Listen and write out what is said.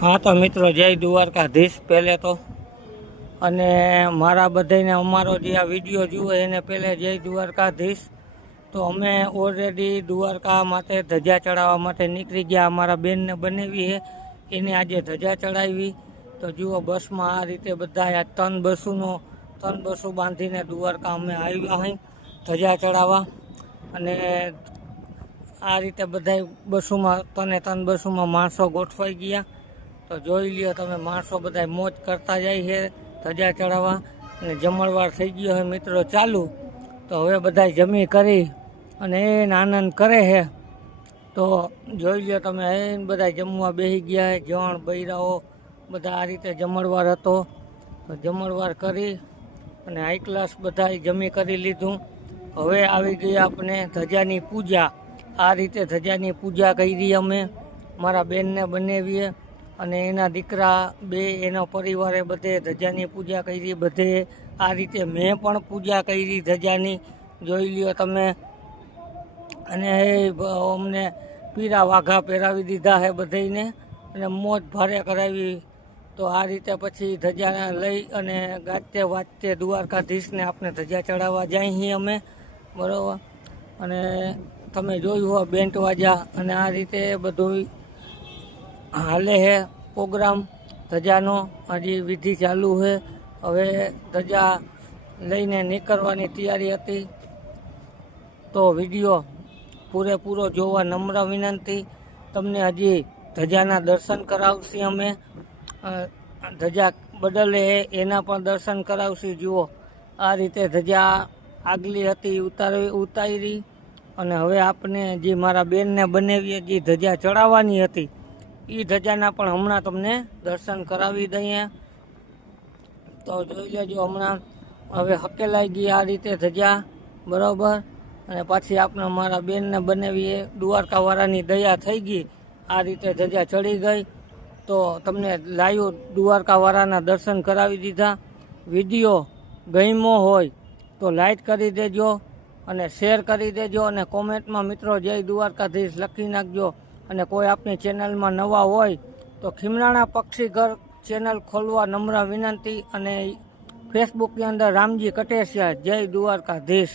हाँ तो मित्रों जय द्वारकाधीश पहले तो अने मारा बधाईने अमारो जे आ विडियो जुए एने पहले जय द्वारकाधीश। तो अमे ऑलरेडी द्वारका माटे धजा चढ़ावा माटे निकली गया। अमारा बेन ने बनेवी है एने आज धजा चढ़ावी। तो जुओ बस में आ रीते बधा तन बसों बांधीने द्वारका अमे आव्या हई धजा चढ़ावा। अने आ रीते बधाई बसों में तन बसों में माणसो गोठवाई गया। तो जोई लियो तमे माणसो बधाई मौज करता जाय है धजा चढ़ावा। अने जमणवार थई गयो है मित्रों चालू। तो हवे बधाई जमी करी अने आनंद करे है। तो जोई लियो तमे बधाई जमवा बेही गया है। जण बૈરાઓ बधा आ रीते जमणवार हतो। तो जमणवार करी अने हाई क्लास बधाई जमी करी लीधुं। हवे आवी गई आपने धजानी पूजा। आ रीते धजानी पूजा करी अमे मारा बेन ने बनेवीए अने एना दीकरा बे एना परिवारे बधे धजानी पूजा करी। बधे आ रीते मैं पण पूजा करी धजानी जोई लियो तमे। अने अमने पीरा वाघा पहेरावी दीधा है बधाईने अने मौज भारे करावी। तो आ रीते पछी धजा लई अने गाते वाजते द्वारकाधीशने आपणे धजा चढ़ावा जाई ही अमे बरोबर। अने तमे जोयुं हो बेंट वाजा अने आ रीते बधुं हाले है प्रोग्राम धजानो। हजी विधि चालू है। हवे धजा लईने निकळवानी तैयारी हती। तो विडियो पूरेपूरो जोवा नम्र विनंती। तमने हजी धजाना दर्शन करावशी अमे। धजा बदले है एना पण दर्शन करावशी। जुओ आ रीते धजा आगली हती उतारी अने हवे आपने जे मारा बेन ने बनेवी जे धजा चढ़ावानी हती ई धजाना पण हमणां तमने दर्शन करावी दઈએ। तो जोई लेजो हमणां हवे हकेलाई गई आ रीते धजा बराबर। अने पाછી आपणे मारा बेन ने बनेवी द्वारकावाळानी दया थई गई आ रीते धजा चढ़ी गई। तो तमने लाइव द्वारकावाळाना दर्शन करावी दीधा। विडियो गम्यो होय तो लाइक करी देजो अने शेर करी देजो अने कॉमेंट में मित्रों जय द्वारकाधीश लखी नाखजो। अने कोई अपनी चेनल में नवा होय तो खीमराणा पक्षीघर चेनल खोलवा नम्र विनंती। अने फेसबुक के अंदर रामजी कटेसिया जय द्वारकाधीश।